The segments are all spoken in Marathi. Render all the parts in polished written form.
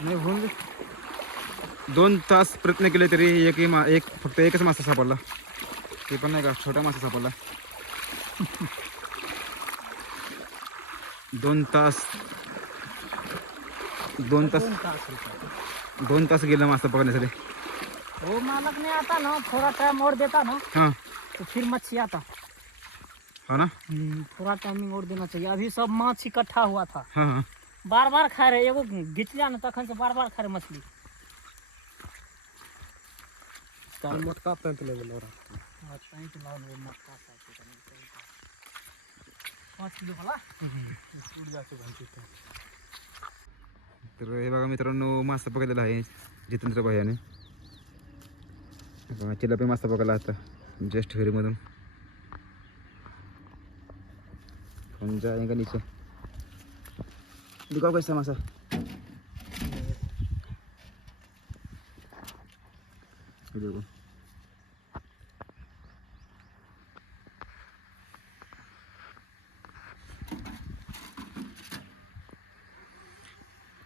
नाही होऊन 2 तास प्रयत्न केले तरी फक्त एकच मासा सापडला. ते पण नाही का छोटा मासा सापडला. 2 तास 2 तास गेला मासा पकडण्यासाठी. वो मालक ने आता ना थोड़ा टाइम और देता ना हाँ तो फिर मच्छी आता. हाँ ना. थोड़ा टाइमिंग और देना चाहिए. अभी सब माछ इकट्ठा हुआ था. हाँ हाँ बार बार खा रहे. एगो घिचलिया ना तखन से बार बार खा रहे मछली. काल मोटका पैंट ले बोल रहा. हां पैंट लाओ वो मटका सा 5 किलो वाला सूट जाते भाई. तर हे बघा मित्रांनो मासा पकडलेला आहे जितेंद्र भाईयाने. चिलापी मासा पकडला आता जस्ट फेरीमधून. हम जाएगा नीचे. दिखाओ कैसा मासा. देखो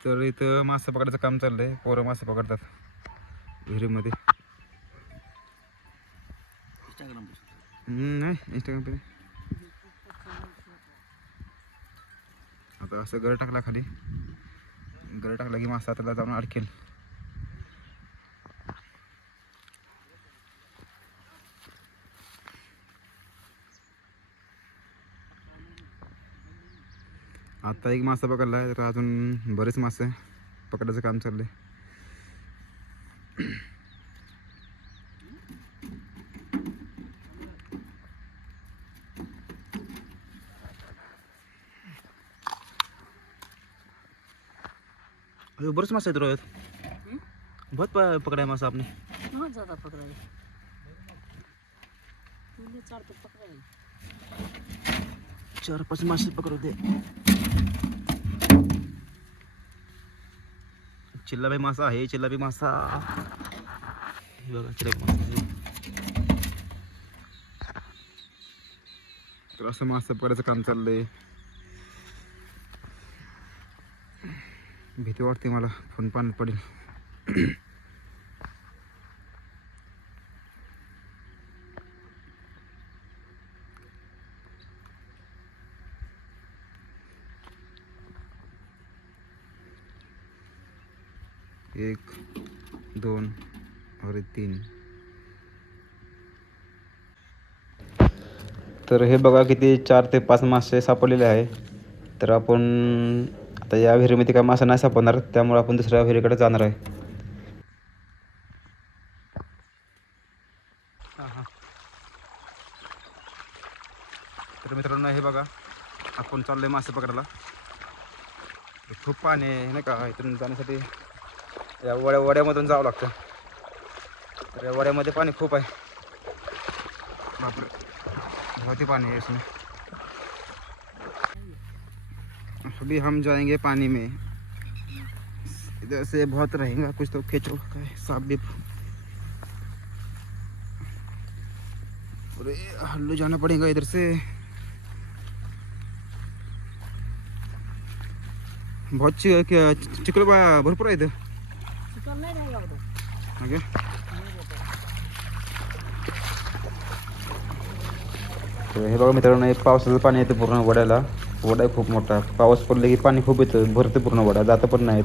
तर इथं मासा पकडायचं काम चाललंय. पोरं मासा पकडतात विहिरीमध्ये. नाही इंस्टाग्राम पे. आता असं घर टाकला खाली. घर टाकला की मासा त्याला जाऊन अडकेल. आता एक मासा पकडला तर अजून बरेच मासे पकडायचं काम चाललंय. बरेच मासे आहेत रोहित. बहुत पकड़ा है मासा आपने. बहुत ज्यादा पकड़ा है. 3-4 तो पकड़ा है. 4-5 मासे पकडते. चिल्लाबी मासा आहे. चिल्लाबी मासा हे बघा. चिल्लाबी मासा तर असं मासा पकडायचं काम चाललंय. भीती वाटते मला फोन पाण्यात पडेल. एक 2 और 3. तर हे बघा किती 4 ते 5 मासे सापडलेले आहे. तर आपण आता या विहिरीमध्ये काय मासा नाही सापडणार त्यामुळे आपण दुसऱ्या विहिरीकडे जाणार आहे. तर मित्रांनो हे बघा आपण चाललोय मासे पकडायला. खूप पाणी आहे नाही का. इथून जाण्यासाठी या वड्यामधून जावं लागतं. तर या वड्यामध्ये पाणी खूप आहे. बापरे बहुत ही पानी है इसमें. अभी हम जाएंगे पानी में. इधर से बहुत रहेगा कुछ तो खींचो सांप भी. अरे हल्लू जाना पड़ेगा इधर से. बहुत चिखल भरपूर आहे इथं. चिकन नहीं रहेगा वो. ओके. हे बघा मित्रांनो हे पावसाचं पाणी येतं पूर्ण वड्याला. वडा खूप मोठा. पाऊस पडले की पाणी खूप येतं. भरते पूर्ण वडा. जातं पण नाहीत.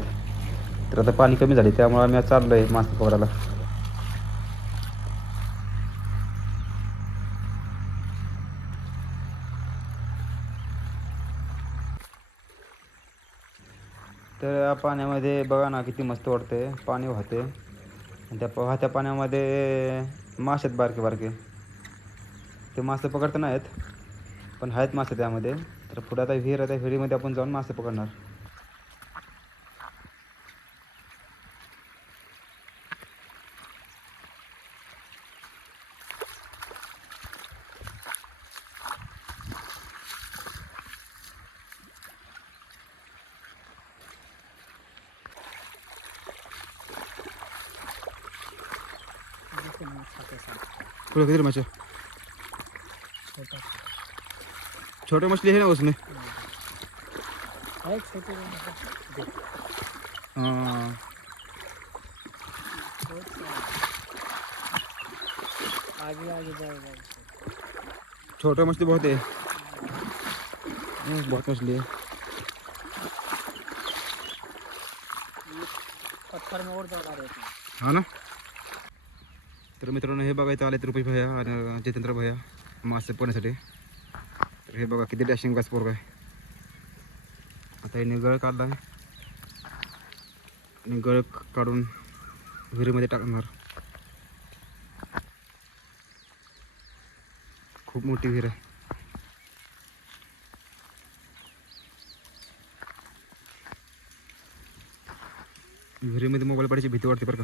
तर आता पाणी कमी झाले त्यामुळे आम्ही आज चाललोय मासे पकडायला. तर या पाण्यामध्ये बघा ना किती मस्त वाटते. पाणी वाहते आणि त्या वाहत्या पाण्यामध्ये मासे आहेत बारके बारके. ते मासे पकडता नाहीत पण आहेत मासे त्यामध्ये. तर पुढे आता विहीर आहे. त्या विहिरीमध्ये आपण जाऊन मासे पकडणार. थोड़ा किधर मचा. छोटे मछली है ना उसमें. है छोटे. हाँ, आगे आगे जाएगा। छोटा मछली बहुत है, बहुत मछली है। पत्थर में और ज्यादा रहते हैं। हाँ ना. तर मित्रांनो हे बघा इथं आले तर रुपेश भैया आणि जितेंद्र भैया मासे पकडण्यासाठी. तर हे बघा किती डॅशिंग गास पोरग आहे. आता हे गळ काढला आहे आणि गळ काढून विहिरीमध्ये टाकणार. खूप मोठी विहीर आहे. विहिरीमध्ये मोबाईल पडायची भीती वाटते बरं का.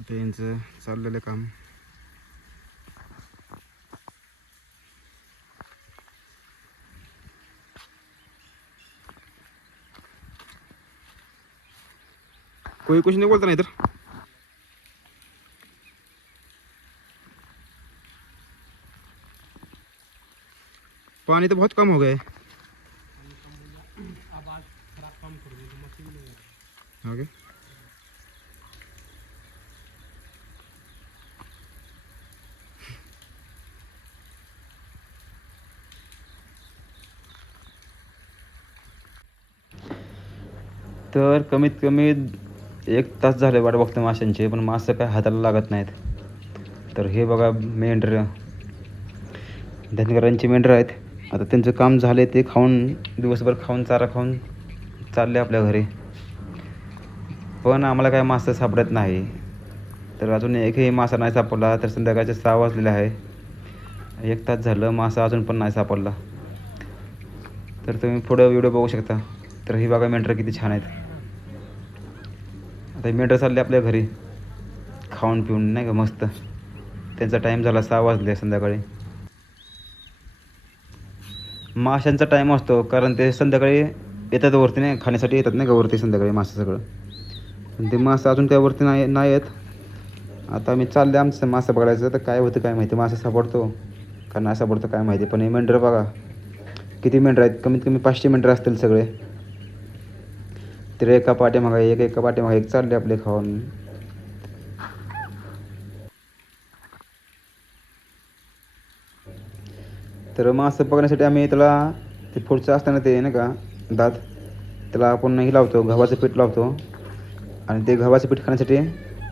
आता यांचं चाललेलं काम. कोई कुछ नहीं बोलता ना इधर. पानी तो बहुत कम हो गया है. अब आज थोड़ा कम कर दो मछली नहीं है। ओके. तर कमीत कमी 1 तास झाले वाट बघतो माशांचे, पण मासे काय हाताला लागत नाहीत. तर हे बघा मेंढरं, धनगरांची मेंढरं आहेत. आता त्यांचं काम झाले, ते खाऊन दिवसभर खाऊन चारा खाऊन चालले आपल्या घरी. पण आम्हाला काय मासा सापडत नाही. तर अजून एकही मासा नाही सापडला. तर संध्याकाळचे 6 वाजलेले आहे. 1 तास झालं मासा अजून पण नाही सापडला. तर तुम्ही पुढं व्हिडिओ बघू शकता. तर ही बघा मेंढरं किती छान आहेत. आता मेंढरं चालले आपल्या घरी खाऊन पिऊन नाही का मस्त. त्यांचा टाईम झाला 6 वाजले संध्याकाळी. माशांचा टाईम असतो कारण ते संध्याकाळी येतात वरती नाही खाण्यासाठी येतात नाही का वरती संध्याकाळी मासे सगळं. पण ते मासे अजून त्यावरती नाही येत. आता आम्ही चालले आमचं मासे पकडायचं. तर काय होतं काय माहिती, मासा सापडतो का नाही सापडतो काय माहिती. पण हे मेंढरं बघा किती मेंढरं आहेत. कमीत कमी 500 मेंढरं असतील सगळे. तर एका पाठीमागे एका पाठीमागे एक चालले आपले खाऊन. तर मासे पकडण्यासाठी आम्ही त्याला ते पुढचं असताना ते नाही का दात, त्याला आपण हे लावतो, गव्हाचं पीठ लावतो. आणि ते गव्हाचं पीठ खाण्यासाठी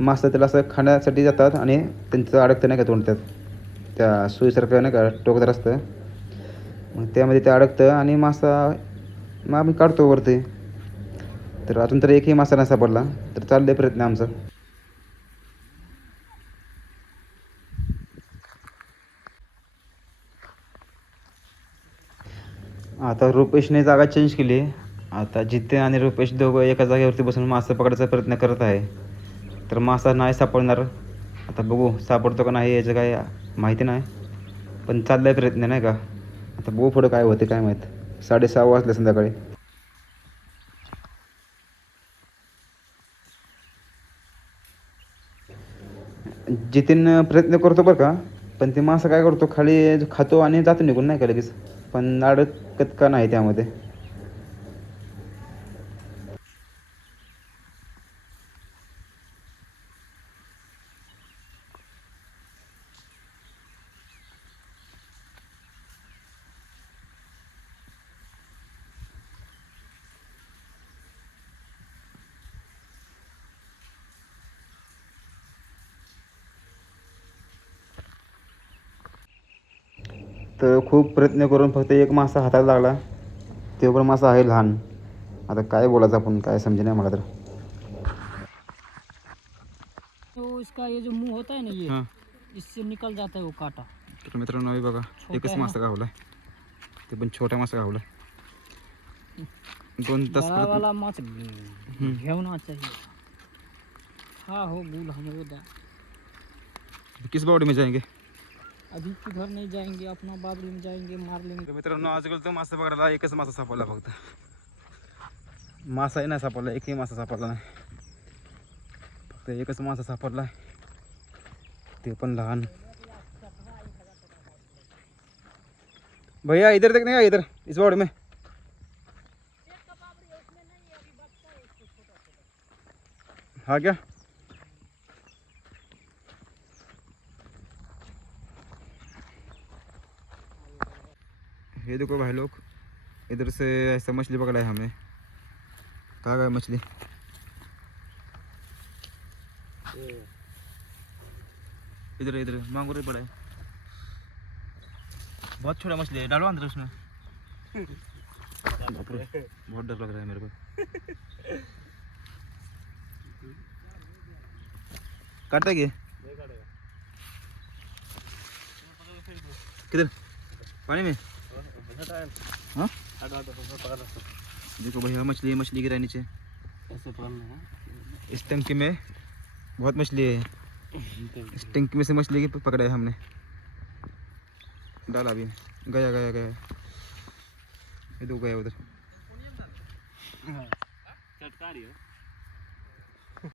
मासे त्याला असं खाण्यासाठी जातात आणि त्यांचं अडकतं नाही का तोंडतात. त्या सुईसारखं नाही का टोकदार असतं, मग त्यामध्ये ते अडकतं आणि मासा मग आम्ही काढतो वरती. तर अजून तर एकही मासा नाही सापडला. तर चालले प्रयत्न आमचा. आता रुपेशने जागा चेंज केली. आता जितेन आणि रुपेश दोघं एका जागेवरती बसून मासा पकडायचा प्रयत्न करत आहे. तर मासा नाही सापडणार. आता बघू सापडतो का नाही याचं काय माहिती नाही, पण चाललाय प्रयत्न नाही का. आता बघू पुढं काय होते काय माहीत. 6:30 वाजले संध्याकाळी. जितेन प्रयत्न करतो बरं का, पण ते मासा काय करतो खाली खातो आणि जातो निघून नाही का लगेच. पण अडकत का नाही त्यामध्ये. तर खूप प्रयत्न करून फक्त एक मासा हाताला लागला. तो पण मासा आहे लहान. आता काय बोलायचं आपण, काय समजे नाही मला तर. तो इसका ये जो मुंह होता है ना ये, हां. इससे निकल जाता है वो कांटा। तर मित्रांनो हे बघा एकच आहे ना? मासा गावलाय. ते पण छोटा मासा गावला. 2 तास बड़ा प्रयत्न. वाला माछ घेवना चाहिए। हाँ हो गुल हमें वो दा। किस बावड़ी में जाएंगे. अभी किधर नहीं जाएंगे, अपना बाबरी में जाएंगे, मार लेंगे. तर मित्रांनो आजकाल तो मासा पकडायला एकच मासा सापडला फक्त. मासाही नाही सापडला, एकही मासा सापडला नाही. फक्त एकच मासा सापडला, ते पण लहान. भैया इधर देखने का, इधर इस वाड़ में. हाँ क्या ये देखो भाई लोग, इधर से ऐसा मछली पकड़ा है हमें. कहाँ गया मछली? इधर इधर मांगूर पड़ा है. बहुत छोटा मछली है, डालो अंदर उसमें. बाप रे, बहुत डर लग रहा है मेरे को. काटता क्या? किधर? पानी में? हाँ? देखो भैया मछली, मछली गिरा नीचे. ऐसे पकड़ना है. इस टंकी में बहुत मछली है. इस टंकी में से मछली की पकड़ा है हमने. डाला अभी, गया गया गया. ये दो गया उधर. चटकारी है.